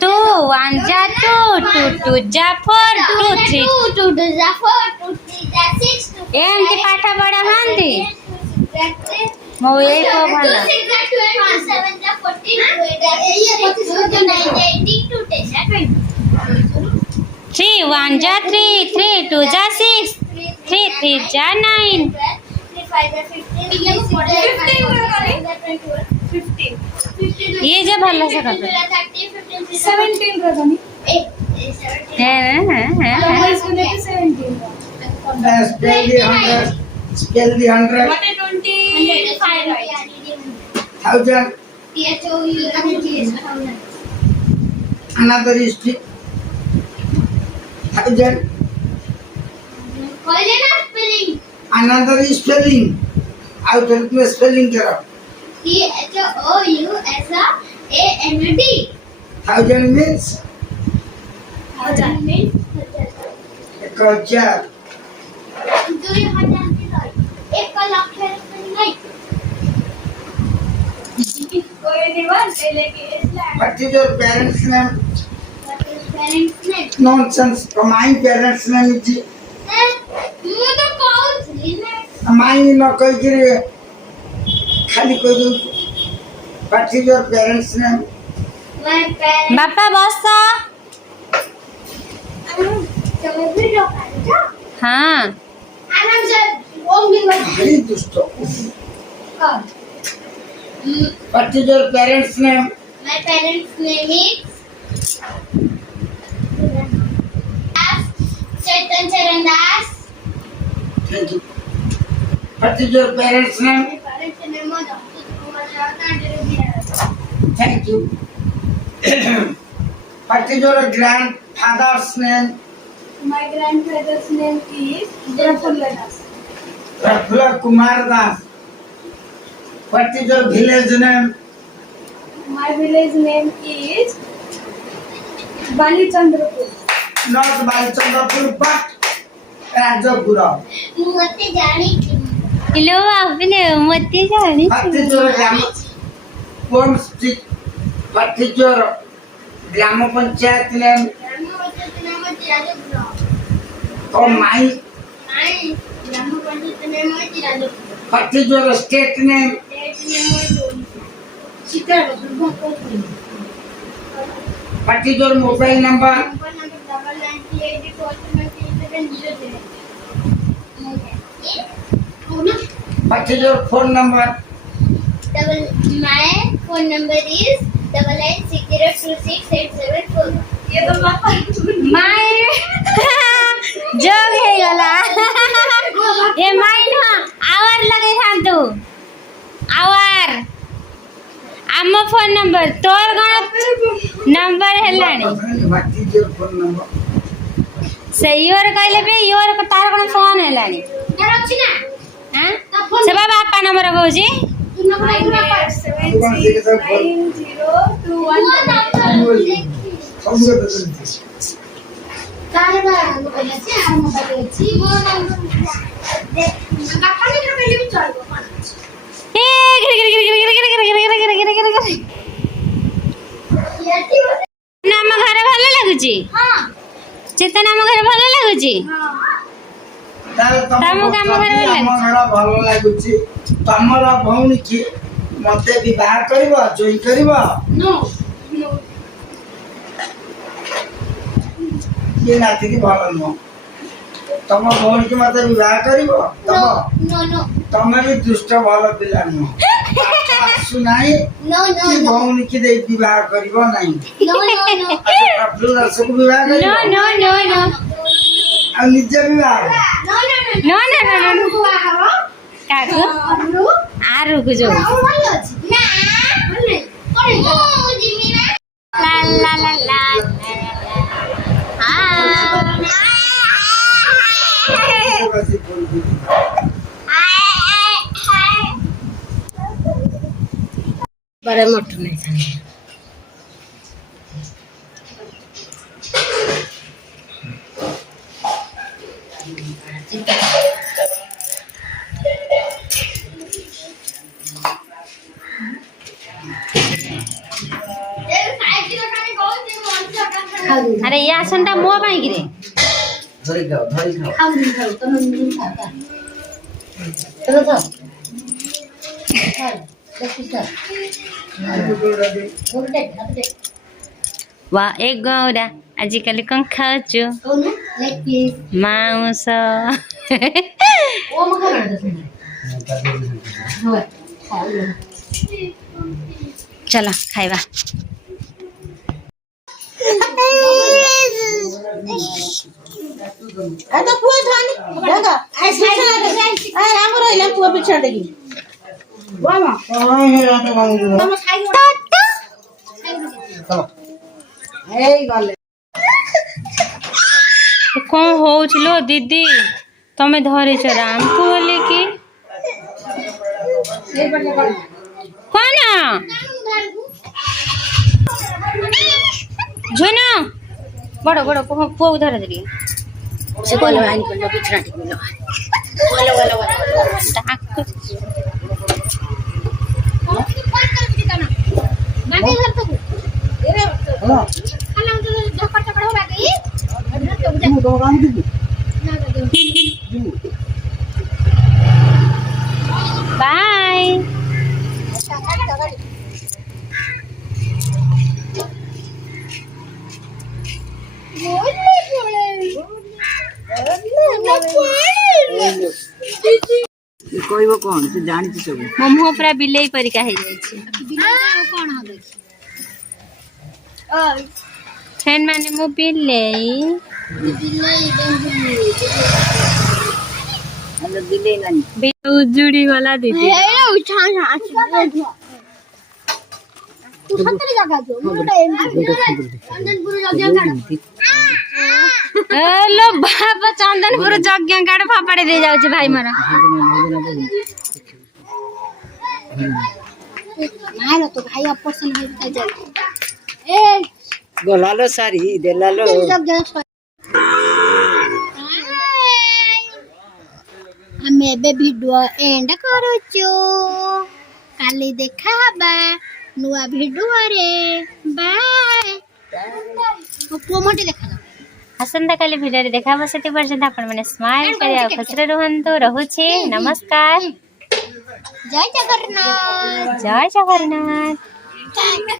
Two, one ja two, two two ja four, two three. ଏମିତି ପାଠ ପଢା ହୁଅନ୍ତି ମୋ ଏଇ ଭଲ 3 1 ja 3 3 2 ja 6 3 3 ja 9 ये जो भल से कर 17 Rajni Scale the 100. 125 Thousand. Another is 1000. Another is spelling. I'll tell you spelling karo. CHOUSAND. Thousand means 1000 means 1000. 1 What is your parents' name? Nonsense. My parents' name is mine no koi khali koi do. What is your parents' name? बापा बस हाँ Very dusto. What is your parents' name? My parents' name is Chetan Charan Das. Thank you. What is your parents' name? My parents' name is Kumar Rao. Thank you. What is your grandfather's name? My grandfather's name is Prafulla Das. Prafulla Kumar Das. What is your village name? My village name is Bali Chandrapur. Not Balchandrapur, but Rajapura. Hello आपने मत जानी What is your One street. What is your Grama Panchayat name? Or mine? What is your state name? What is your mobile number? What is your phone number? My phone number is 9960268744. ये तो पापा my जोग है गला ये my ना our लगे थान तू आवर आम फोन नंबर तोर गण नंबर हेलानी What is your phone number? Say your कहले बे योर तार कोन फोन हेलानी यार अछि ना हां से बाबा आपा नंबर कहूजी 90 नाम घर भल लागुची हां चेतन नाम घर भल लागुची ଭଲ ଲାଗୁଛି ତମର ଭଉଣୀ କି ମତେ ବିବାହ କରିବ ଜୟ କରିବ नो ଇଏ ନାତିକି ଭଲ ନୁହଁ ତମ ଭଉଣୀ କି ମତେ ବିବାହ କରିବ ତମ नो नो ତମେ ବି ଦୁଷ୍ଟ ଭଲ ପିଲା ନୁହଁ ଆସୁ ନାହିଁ नो କି ଭଉଣୀ କି ଦେଇ ବିବାହ କରିବ ନାହିଁ नो नो ପ୍ରଭୁ ଦାସକୁ ବିବାହ नो କରିବ नो नो नो ଆଉ ନିଜେ ବିବାହ no no no no no बाहरो काकू अरु आरु को जो और भाई अछि ना बोले कोन जिमी ना ला ला ला ला हां बड़े मोटू नहीं था ଆରେ ଏ ଆସନଟା ମୋ ପାଇଁ କିରେ ଧରି ଖାଅ ଧରି ଖାଅ वा ଏ ଗୌରା ଆଜିକାଲି କ'ଣ ଖାଉଛୁ ମାଉଁସ ଚାଲ ଖାଇବା କ'ଣ ହଉଛି ଲୋ ଦିଦି ତମେ ଧରିଛ ରାମକୁ ବୋଲି କି କ'ଣ ଝୁନ ବଡ଼ ବଡ଼ ପୁଅକୁ ଧର ଧରି ସେ ଗଲ ଆଇନ ପିଲା ବିଛଣା ଟିକେ बाय କହିବ କ'ଣ ସେ ଜାଣିଛି ସବୁ ମୋ ମୁହଁ ପୁରା ବିଲେଇ ପରିକା ହେଇଯାଇଛି ଫ୍ରେଣ୍ଡ ମାନେ ମୁଁ ବିଲେଇ ଉଜୁଡି ଗଲା ଦିଦି लो बाबा चंदनपुर यज्ञ कार्ड फपाड़ी दे जाउछि भाई मोरा मारो तो भाई ऑपरेशन हो जाए ए ଗଲାଲୋ ସାରି ଦେଲାଲୋ ଆମେ ଏବେ ଭିଡିଓ ଏଣ୍ଡ କରୁଛୁ କାଲି ଦେଖା ହବା ନୂଆ ଭିଡିଓରେ ବାଏ ପୁଅ ମୋଟେ ଦେଖା आसंता काली भिडियो रे देखा बस सेति पर्यंत आपण माने स्माइल करिया खुश रहंतु रहुछि नमस्कार जय जगन्नाथ जय जगन्नाथ